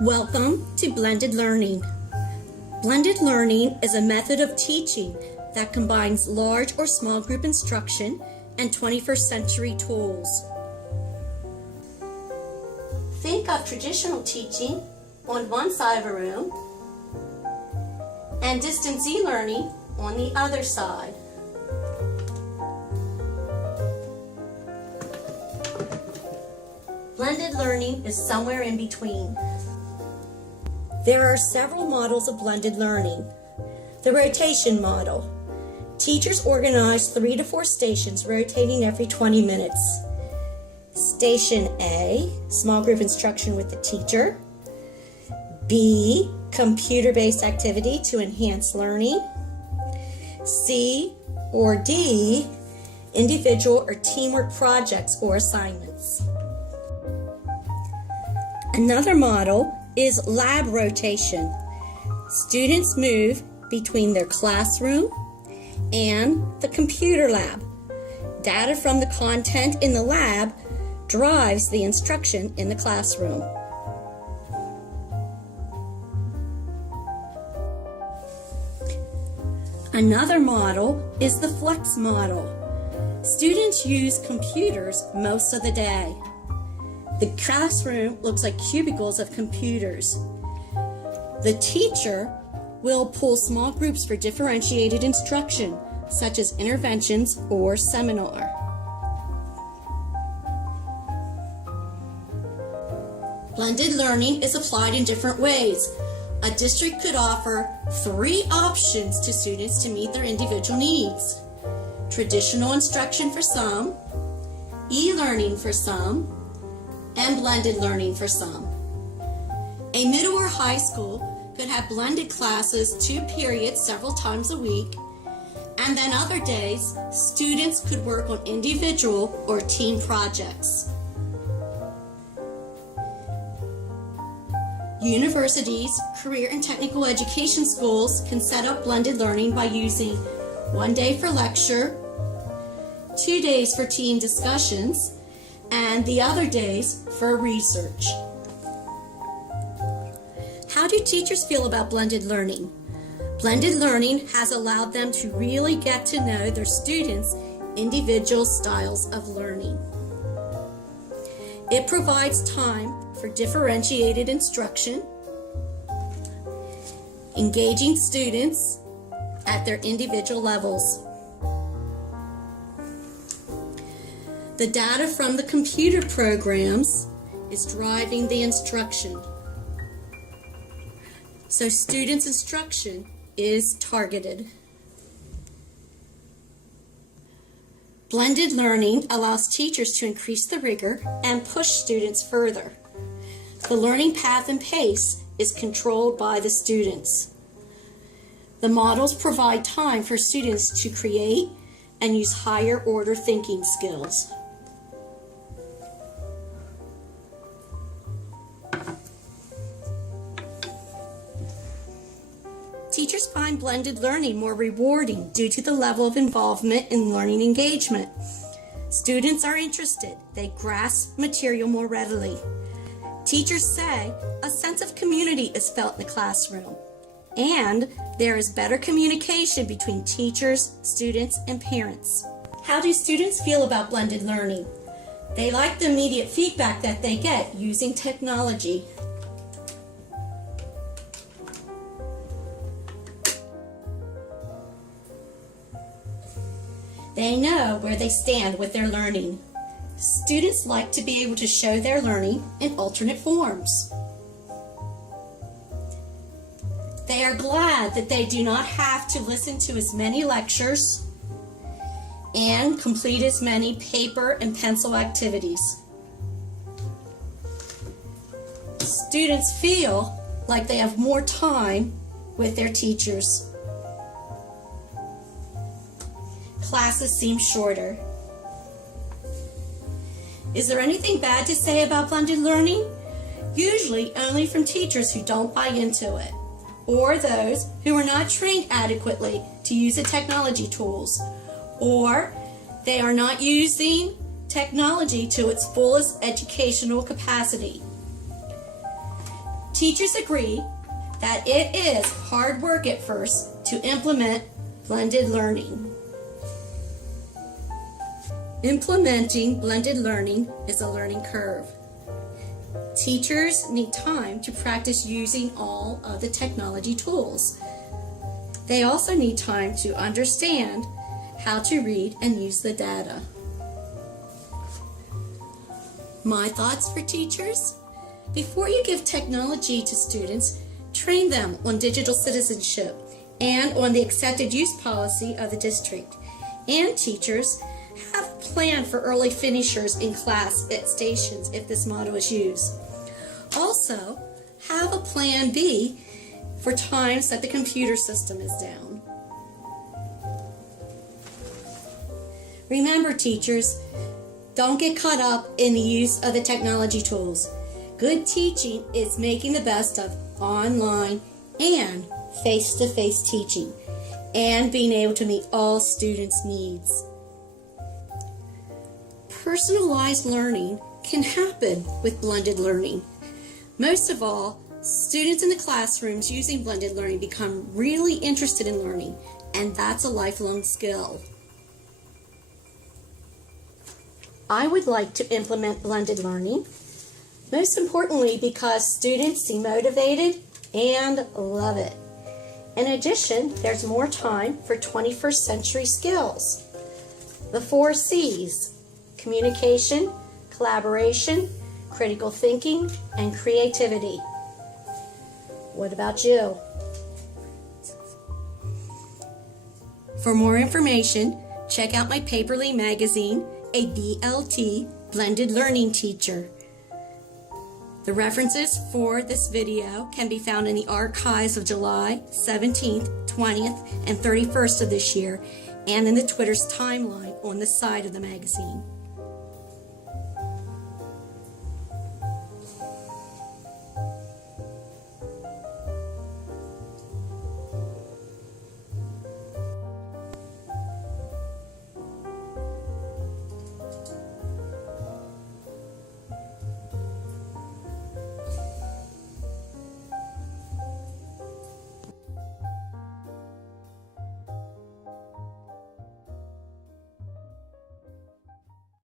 Welcome to Blended Learning. Blended learning is a method of teaching that combines large or small group instruction and 21st century tools. Think of traditional teaching on one side of a room and distance e-learning on the other side. Blended learning is somewhere in between. There are several models of blended learning. The rotation model. Teachers organize 3 to 4 stations rotating every 20 minutes. Station A, small group instruction with the teacher. B, computer-based activity to enhance learning. C or D, individual or teamwork projects or assignments. Another model is lab rotation. Students move between their classroom and the computer lab. Data from the content in the lab drives the instruction in the classroom. Another model is the flex model. Students use computers most of the day. The classroom looks like cubicles of computers. The teacher will pull small groups for differentiated instruction, such as interventions or seminar. Blended learning is applied in different ways. A district could offer 3 options to students to meet their individual needs. Traditional instruction for some, e-learning for some, and blended learning for some. A middle or high school could have blended classes 2 periods several times a week, and then other days, students could work on individual or team projects. Universities, career and technical education schools can set up blended learning by using 1 day for lecture, 2 days for team discussions, and the other days for research. How do teachers feel about blended learning? Blended learning has allowed them to really get to know their students' individual styles of learning. It provides time for differentiated instruction, engaging students at their individual levels. The data from the computer programs is driving the instruction. So students' instruction is targeted. Blended learning allows teachers to increase the rigor and push students further. The learning path and pace is controlled by the students. The models provide time for students to create and use higher order thinking skills. Teachers find blended learning more rewarding due to the level of involvement in learning engagement. Students are interested. They grasp material more readily. Teachers say a sense of community is felt in the classroom, and there is better communication between teachers, students, and parents. How do students feel about blended learning? They like the immediate feedback that they get using technology. They know where they stand with their learning. Students like to be able to show their learning in alternate forms. They are glad that they do not have to listen to as many lectures and complete as many paper and pencil activities. Students feel like they have more time with their teachers. Classes seem shorter. Is there anything bad to say about blended learning? Usually only from teachers who don't buy into it. or those who are not trained adequately to use the technology tools, or they are not using technology to its fullest educational capacity. Teachers agree that it is hard work at first to implement blended learning. Implementing blended learning is a learning curve. Teachers need time to practice using all of the technology tools. They also need time to understand how to read and use the data. My thoughts for teachers? Before you give technology to students, train them on digital citizenship and on the accepted use policy of the district. And teachers, have planned for early finishers in class at stations if this motto is used. Also, have a plan B for times that the computer system is down. Remember, teachers, don't get caught up in the use of the technology tools. Good teaching is making the best of online and face-to-face teaching and being able to meet all students' needs. Personalized learning can happen with blended learning. Most of all, students in the classrooms using blended learning become really interested in learning, and that's a lifelong skill. I would like to implement blended learning, most importantly because students seem motivated and love it. In addition, there's more time for 21st century skills. The 4 C's: communication, collaboration, critical thinking, and creativity. What about you? For more information, check out my Paperly magazine, A BLT Blended Learning Teacher. The references for this video can be found in the archives of July 17th, 20th, and 31st of this year, and in the Twitter's timeline on the side of the magazine.